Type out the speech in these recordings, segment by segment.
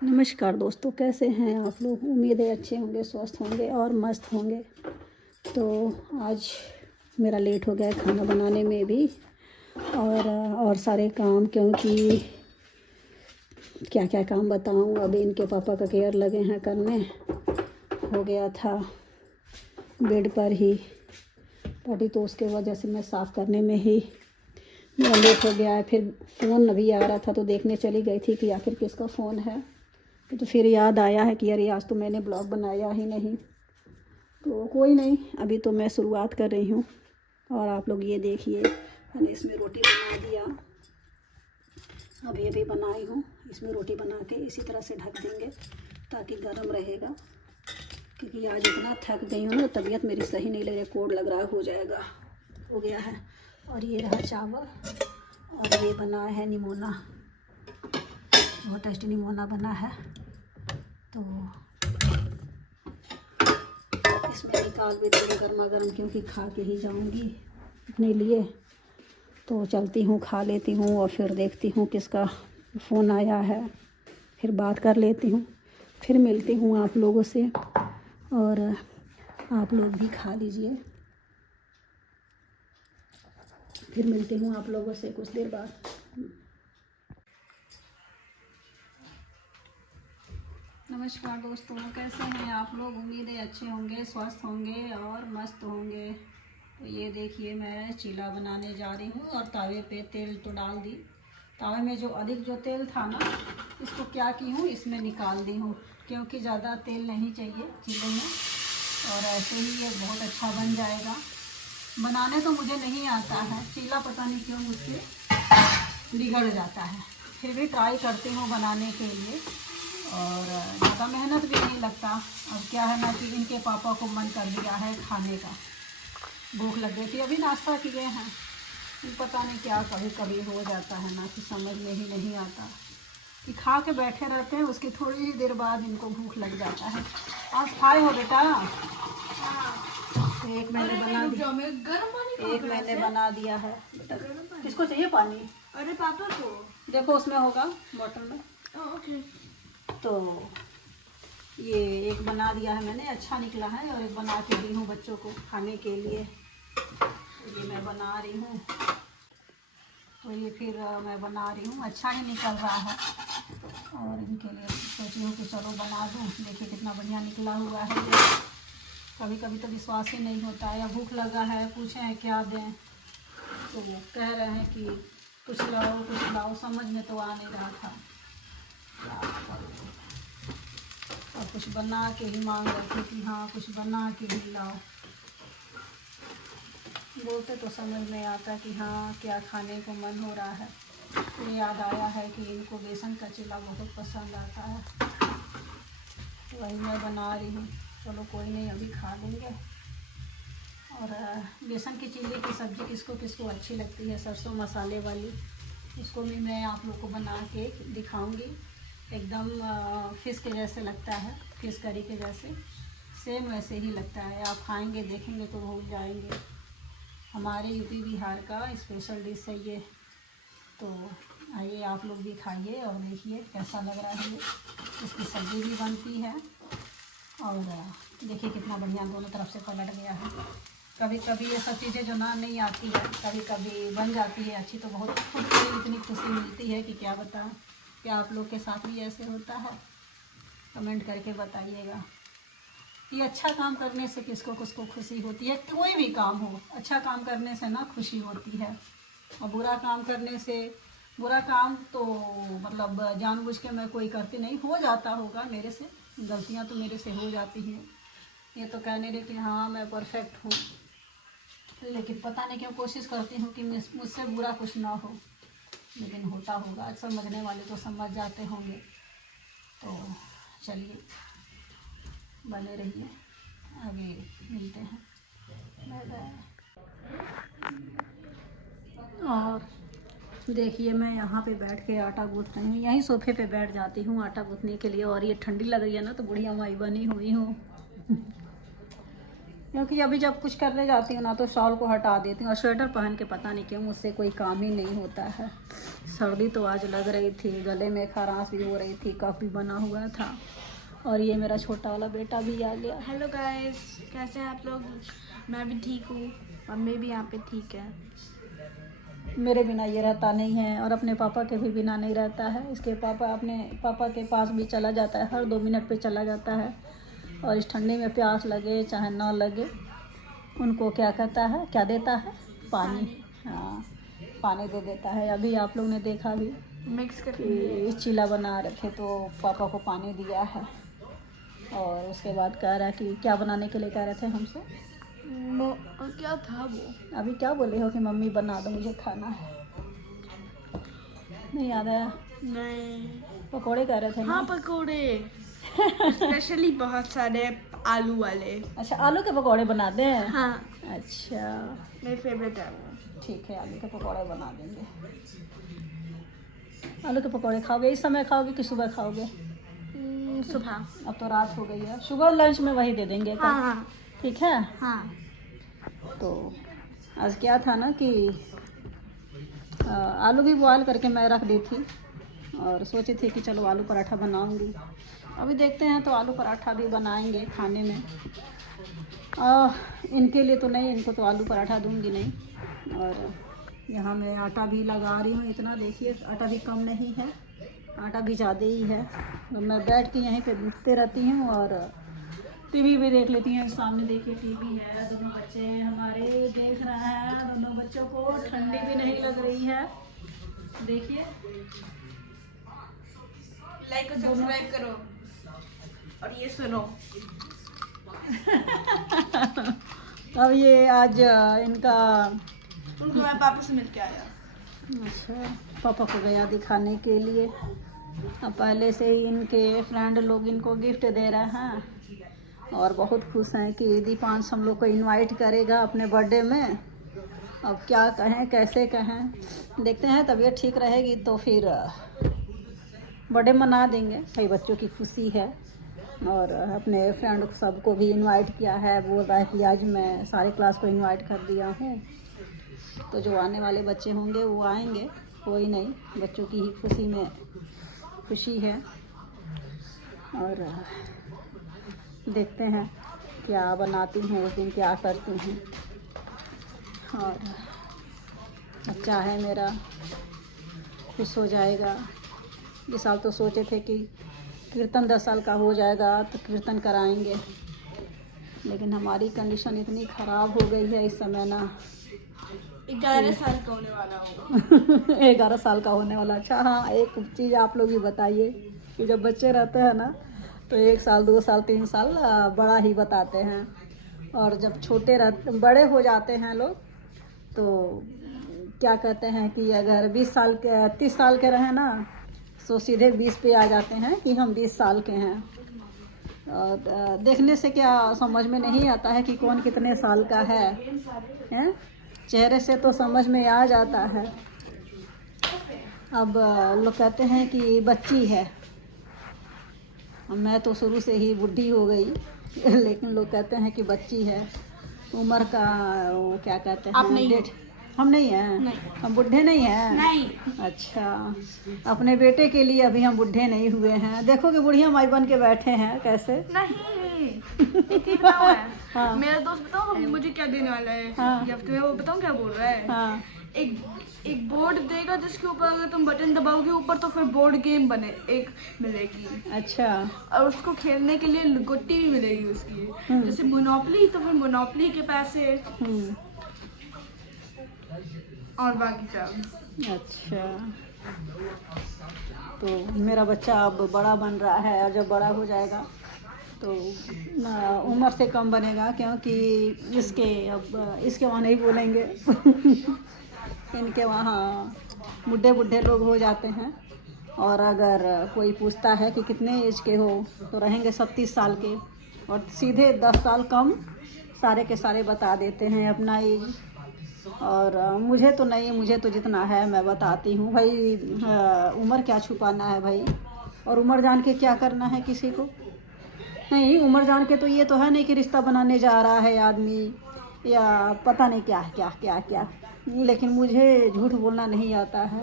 नमस्कार दोस्तों, कैसे हैं आप लोग। उम्मीद है अच्छे होंगे, स्वस्थ होंगे और मस्त होंगे। तो आज मेरा लेट हो गया है खाना बनाने में भी और सारे काम, क्योंकि क्या क्या काम बताऊं। अभी इनके पापा का केयर लगे हैं करने। हो गया था बेड पर ही पॉटी, तो उसके वजह से मैं साफ़ करने में ही मेरा लेट हो गया है। फिर फ़ोन अभी आ रहा था तो देखने चली गई थी कि आखिर किसका फ़ोन है। तो फिर याद आया है कि अरे आज तो मैंने ब्लॉग बनाया ही नहीं। तो कोई नहीं, अभी तो मैं शुरुआत कर रही हूँ। और आप लोग ये देखिए, मैंने इसमें रोटी बना दिया। अभी बनाई हूँ। इसमें रोटी बना के इसी तरह से ढक देंगे ताकि गर्म रहेगा, क्योंकि आज इतना थक गई हूँ ना, तबीयत मेरी सही नहीं लग रही, कोल्ड लग रहा हो जाएगा, हो गया है। और ये रहा चावल, और ये बना है निमोना, बहुत टेस्टी निमोना बना है। तो इसमें निकाल भी देंगे गर्मा गर्म, क्योंकि खा के ही जाऊंगी अपने लिए। तो चलती हूँ, खा लेती हूँ और फिर देखती हूँ किसका फ़ोन आया है, फिर बात कर लेती हूँ, फिर मिलती हूँ आप लोगों से। और आप लोग भी खा लीजिए, फिर मिलती हूँ आप लोगों से कुछ देर बाद। नमस्कार दोस्तों, कैसे हैं आप लोग। उम्मीद है अच्छे होंगे, स्वस्थ होंगे और मस्त होंगे। तो ये देखिए, मैं चीला बनाने जा रही हूँ और तावे पे तेल तो डाल दी। तावे में जो अधिक जो तेल था ना, इसको क्या की हूँ, इसमें निकाल दी हूँ, क्योंकि ज़्यादा तेल नहीं चाहिए चीले में। और ऐसे ही ये बहुत अच्छा बन जाएगा। बनाने तो मुझे नहीं आता है चीला, पता नहीं क्यों मुझसे बिगड़ जाता है। फिर भी ट्राई करती हूँ बनाने के लिए, और ज़्यादा मेहनत भी नहीं लगता। अब क्या है ना कि इनके पापा को मन कर दिया है खाने का, भूख लग गई थी, अभी नाश्ता किए हैं। पता नहीं क्या कभी कभी हो जाता है ना, कि समझ में ही नहीं आता कि खा के बैठे रहते हैं, उसकी थोड़ी ही देर बाद इनको भूख लग जाता है। आज खाए हो बेटा? तो एक मैंने बना दिया, एक मैंने बना दिया है। किसको चाहिए पानी? अरे पापा को देखो उसमें होगा बोतल में। ओके। तो ये एक बना दिया है मैंने, अच्छा निकला है। और एक बना के दी हूँ बच्चों को खाने के लिए। ये मैं बना रही हूँ, तो ये फिर मैं बना रही हूँ, अच्छा ही निकल रहा है। और इनके लिए सोची हूँ कि चलो बना दूँ। देखिए कितना बढ़िया निकला हुआ है ये। कभी कभी तो विश्वास ही नहीं होता है। या भूख लगा है, पूछे हैं क्या दें, तो वो कह रहे हैं कि कुछ लाओ, समझ में तो आ नहीं रहा था और कुछ बना के ही मांग रहे थे कि हाँ कुछ बना के ही लाओ। बोलते तो समझ में आता कि हाँ क्या खाने को मन हो रहा है। फिर याद आया है कि इनको बेसन का चीला बहुत पसंद आता है, तो वही मैं बना रही हूँ। चलो कोई नहीं, अभी खा लेंगे। और बेसन की चिल्ली की सब्ज़ी किसको किसको अच्छी लगती है, सरसों मसाले वाली, उसको भी मैं आप लोग को बना के दिखाऊंगी। एकदम फिश के जैसे लगता है, फिश करी के जैसे, सेम वैसे ही लगता है। आप खाएंगे देखेंगे तो भूल जाएंगे। हमारे यूपी बिहार का स्पेशल डिश है ये। तो आइए आप लोग भी खाइए और देखिए कैसा लग रहा है ये। इसकी सब्ज़ी भी बनती है, और देखिए कितना बढ़िया दोनों तरफ से पलट गया है। कभी कभी ये सब चीज़ें जो ना नहीं आती है, कभी कभी बन जाती है अच्छी, तो बहुत खुद को ही इतनी खुशी मिलती है कि क्या बताऊँ। क्या आप लोग के साथ भी ऐसे होता है? कमेंट करके बताइएगा कि अच्छा काम करने से किसको किसको खुशी होती है। कोई भी काम हो, अच्छा काम करने से ना खुशी होती है, और बुरा काम करने से, बुरा काम तो मतलब जानबूझ के मैं कोई करती नहीं, हो जाता होगा मेरे से, गलतियां तो मेरे से हो जाती हैं। ये तो कहने लगे कि हाँ मैं परफेक्ट हूँ, लेकिन पता नहीं क्यों कोशिश करती हूँ कि मुझसे बुरा कुछ ना हो, लेकिन होता होगा। समझने वाले तो समझ जाते होंगे। तो चलिए बने रहिए, आगे मिलते हैं। Bye bye. और देखिए मैं यहाँ पे बैठ के आटा गूँथ रही हूँ, यहीं सोफे पे बैठ जाती हूँ आटा गूँथने के लिए। और ये ठंडी लग रही है ना, तो बुढ़िया माई बनी हुई हूँ। क्योंकि अभी जब कुछ करने जाती हूँ ना तो शॉल को हटा देती हूँ और स्वेटर पहन के पता नहीं क्यों मुझसे कोई काम ही नहीं होता है। सर्दी तो आज लग रही थी, गले में खराश भी हो रही थी, कफ भी बना हुआ था। और ये मेरा छोटा वाला बेटा भी आ गया। हेलो गाइस, कैसे हैं आप लोग? मैं भी ठीक हूँ, मम्मी भी यहाँ पे ठीक है। मेरे बिना ये रहता नहीं है और अपने पापा के भी बिना नहीं रहता है। इसके पापा अपने पापा के पास भी चला जाता है, हर 2 मिनट पे चला जाता है। और इस ठंडी में प्यास लगे चाहे ना लगे, उनको क्या कहता है, क्या देता है? पानी। हाँ, पानी दे देता है। अभी आप लोग ने देखा भी मिक्स कि चीला बना रहे थे तो पापा को पानी दिया है। और उसके बाद कह रहा है कि क्या बनाने के लिए कह रहे थे हमसे? क्या था वो? अभी क्या बोले हो कि मम्मी बना दो, मुझे खाना है। नहीं याद आया? नहीं। पकोड़े कह रहे थे ना? हाँ, पकोड़े। स्पेशली बहुत सारे आलू वाले। अच्छा, आलू के पकोड़े बना दें? हाँ। अच्छा, मेरे फेवरेट है वो। ठीक है, आलू के पकोड़े बना देंगे। आलू के पकोड़े खाओगे इस समय खाओगे कि सुबह खाओगे? सुबह। अब तो रात हो गई है, सुबह लंच में वही दे देंगे। हाँ हाँ ठीक है। हाँ। तो आज क्या था ना कि आलू भी बॉयल करके मैं रख दी थी और सोची थी कि चलो आलू पराठा बनाऊंगी। अभी देखते हैं, तो आलू पराठा भी बनाएंगे खाने में। इनके लिए तो नहीं, इनको तो आलू पराठा दूंगी नहीं। और यहाँ मैं आटा भी लगा रही हूँ। इतना देखिए, आटा भी कम नहीं है, आटा भी ज़्यादा ही है। तो मैं बैठ के यहीं पे देखते रहती हूँ और टीवी भी देख लेती हैं। सामने देखिए टीवी है, दोनों बच्चे हमारे देख रहे हैं। दोनों बच्चों को ठंडी भी नहीं लग रही है। देखिए, लाइक और सब्सक्राइब करो और ये सुनो। अब ये आज इनका उनको मैं पापा से मिल के आया। अच्छा, पापा को गया दिखाने के लिए। अब पहले से ही इनके फ्रेंड लोग इनको गिफ्ट दे रहे हैं और बहुत खुश हैं कि दीपांश हम लोग को इनवाइट करेगा अपने बर्थडे में। अब क्या कहें, कैसे कहें, देखते हैं। तबीयत ठीक रहेगी तो फिर बर्थडे मना देंगे। भाई बच्चों की खुशी है। और अपने फ्रेंड सबको भी इनवाइट किया है। बोल रहा है कि आज मैं सारे क्लास को इनवाइट कर दिया हूँ, तो जो आने वाले बच्चे होंगे वो आएंगे। कोई नहीं, बच्चों की ही खुशी में खुशी है। और देखते हैं क्या बनाती हूँ उस दिन, क्या करती हूँ। और बच्चा है मेरा, खुश हो जाएगा। इस साल तो सोचे थे कि कीर्तन 10 साल का हो जाएगा तो कीर्तन कराएंगे, लेकिन हमारी कंडीशन इतनी ख़राब हो गई है इस समय ना। 11 साल का होने वाला हूँ। 11 साल का होने वाला। अच्छा हाँ, एक चीज़ आप लोग भी बताइए कि जब बच्चे रहते हैं ना तो 1 साल 2 साल 3 साल बड़ा ही बताते हैं, और जब छोटे रहते बड़े हो जाते हैं लोग तो क्या कहते हैं कि अगर 20 साल के 30 साल के रहे ना तो सीधे 20 पे आ जाते हैं कि हम 20 साल के हैं। और देखने से क्या समझ में नहीं आता है कि कौन कितने साल का है, हैं? चेहरे से तो समझ में आ जाता है। अब लोग कहते हैं कि बच्ची है, मैं तो शुरू से ही बुढ़ी हो गई लेकिन लोग कहते हैं कि बच्ची है। उम्र का वो क्या कहते हैं, आप नहीं डेट। हम नहीं हैं? नहीं। हम बुढ़े नहीं हैं? नहीं। अच्छा, अपने बेटे के लिए अभी हम बुढ़े नहीं हुए हैं। देखो कि बुढ़िया माई बन के बैठे हैं कैसे। नहीं। एक ही बताओ है। हाँ। मेरा दोस्त बताओ मुझे क्या देने वाला है हाँ। गिफ्ट में, वो बताऊँ क्या बोल रहा है? हाँ। एक बोर्ड देगा जिसके ऊपर अगर तुम बटन दबाओगे ऊपर तो फिर बोर्ड गेम बने एक मिलेगी। अच्छा। और उसको खेलने के लिए गुट्टी भी मिलेगी उसकी, जैसे मोनोपली, तो फिर मोनोपली के पैसे और बाकी सब। अच्छा, तो मेरा बच्चा अब बड़ा बन रहा है और जब बड़ा हो जाएगा तो उम्र से कम बनेगा, क्योंकि इसके वहाँ नहीं बोलेंगे इनके वहाँ बुढ़े बुढ़े लोग हो जाते हैं। और अगर कोई पूछता है कि कितने एज के हो तो रहेंगे 37 साल के, और सीधे 10 साल कम सारे के सारे बता देते हैं अपना एज। और मुझे तो नहीं, मुझे तो जितना है मैं बताती हूँ भाई। उम्र क्या छुपाना है भाई, और उम्र जान के क्या करना है किसी को, नहीं, उम्र जान के तो ये तो है नहीं कि रिश्ता बनाने जा रहा है आदमी या पता नहीं क्या क्या क्या क्या, लेकिन मुझे झूठ बोलना नहीं आता है।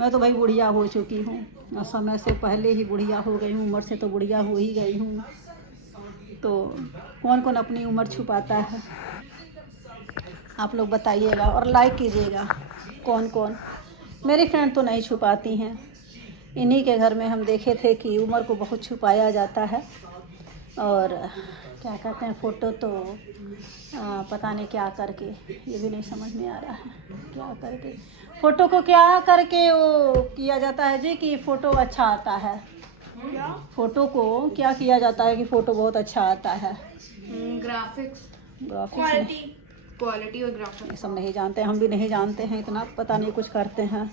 मैं तो भाई बुढ़िया हो चुकी हूँ और समय से पहले ही बुढ़िया हो गई हूँ, उम्र से तो बुढ़िया हो ही गई हूँ। तो कौन कौन अपनी उम्र छुपाता है, आप लोग बताइएगा और लाइक कीजिएगा। कौन कौन, मेरी फ्रेंड तो नहीं छुपाती हैं, इन्हीं के घर में हम देखे थे कि उम्र को बहुत छुपाया जाता है। और क्या कहते हैं, फ़ोटो तो पता नहीं क्या करके, ये भी नहीं समझ में आ रहा है क्या करके, फ़ोटो को क्या करके वो किया जाता है जी कि फ़ोटो अच्छा आता है। क्या? फ़ोटो को क्या किया जाता है कि फ़ोटो बहुत अच्छा आता है। ग्राफिक्स, ग्राफिक्स क्वालिटी और ग्राफिक्स ये सब नहीं जानते, हम भी नहीं जानते हैं, इतना पता नहीं कुछ करते हैं,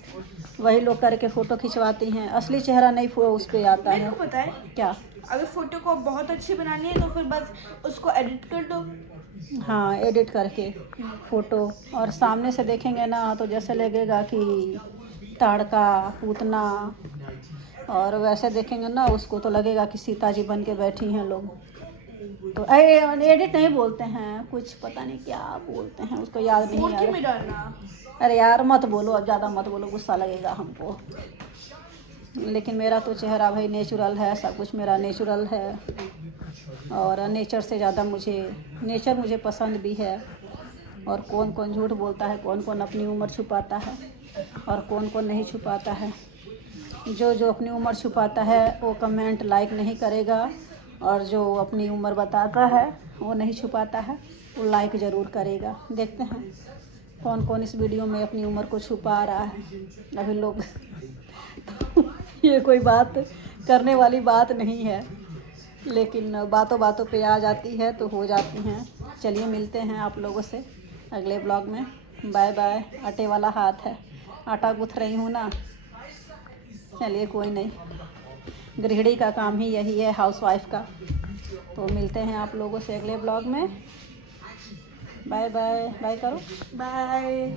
वही लोग करके फ़ोटो खिंचवाती हैं, असली चेहरा नहीं उस पर आता है। मेरे को पता है, क्या? अगर फोटो को बहुत अच्छी बनानी है तो फिर बस उसको एडिट कर दो। हाँ, एडिट करके फ़ोटो, और सामने से देखेंगे ना तो जैसे लगेगा कि ताड़का पूतना, और वैसे देखेंगे ना उसको तो लगेगा कि सीता जी बन के बैठी हैं लोग। तो एडिट नहीं बोलते हैं, कुछ पता नहीं क्या बोलते हैं, उसको याद नहीं आ 4K में रहा। डालना। अरे यार मत बोलो, अब ज़्यादा मत बोलो, गुस्सा लगेगा हमको। लेकिन मेरा तो चेहरा भाई नेचुरल है, सब कुछ मेरा नेचुरल है, और नेचर से ज़्यादा नेचर मुझे पसंद भी है। और कौन कौन झूठ बोलता है, कौन कौन अपनी उम्र छुपाता है और कौन कौन नहीं छुपाता है। जो जो अपनी उम्र छुपाता है वो कमेंट लाइक नहीं करेगा, और जो अपनी उम्र बताता है वो नहीं छुपाता है वो लाइक ज़रूर करेगा। देखते हैं कौन कौन इस वीडियो में अपनी उम्र को छुपा रहा है अभी लोग। ये कोई बात करने वाली बात नहीं है, लेकिन बातों बातों पे आ जाती है तो हो जाती हैं। चलिए मिलते हैं आप लोगों से अगले ब्लॉग में। Bye bye. आटे वाला हाथ है, आटा गूँथ रही हूँ ना। चलिए कोई नहीं, गृहिणी का काम ही यही है, हाउसवाइफ का। तो मिलते हैं आप लोगों से अगले ब्लॉग में। Bye bye. बाय करो, बाय।